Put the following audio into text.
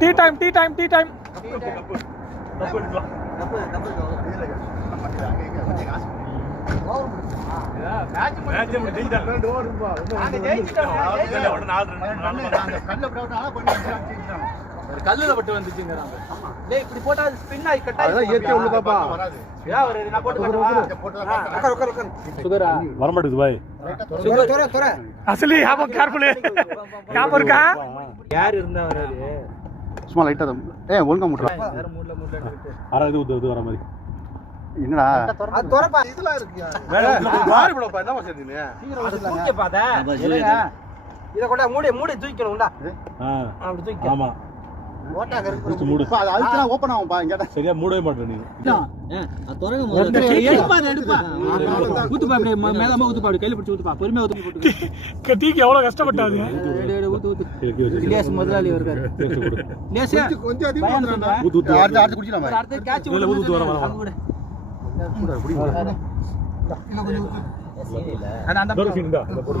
Tea time tea time tea time. கல்லுல பட்டு வந்துச்சுங்க. இப்படி போட்டா ஸ்பின் ஆகி கட் ஆகி ஏத்தி உள்ள பாப்பா. நான் போட்டு காட்டுவா. சுகரா வர மாட்டேங்குது பாய். Sugar அசலி யாப careful. ஞாபகம் இருக்கா? யார் இருந்தா வராது. சும்மா லைட்டா ஒழுங்கா முட்றா. வேற மூட்ல அரை இது வர மாதிரி. என்னடா அது தோறப்பா. இதெல்லாம் இருக்கு. மாறி போடப்பா. என்ன பண்ணி நீ? அது தூக்கி பாதா. இத கொண்டா மூடி தூக்கிக்கணும்டா. அப்படி தூக்கி. ஆமா. ஓட்டா கருக்கு மூடு. அது அழுத்தினா ஓபன் ஆகும் பா. இங்கடா சரியா மூடவே மாட்டே நீ. அது தொடங்க முதல்ல. எடுப்பா. ஊத்துப்பா அப்படியே மேலமா ஊத்துப்பா. கையில பிடிச்சு ஊத்துப்பா. பொறுமையா ஊத்தி போட்டு. டீக்கு எவ்வளவு கஷ்டப்பட்டாது. ஊத்து. இலியாஸ் முதலாளி இருக்காரு. இலியாஸ் கொஞ்சம் அதிகமா வந்துறா. ஊத்து. அடுத்து குடிக்கலாம். அடுத்து கேட்ச் இல்ல ஊத்து வர வர. குடி. இன்னும் கொஞ்சம் ஊத்து. அந்த சீன் இந்த போடு.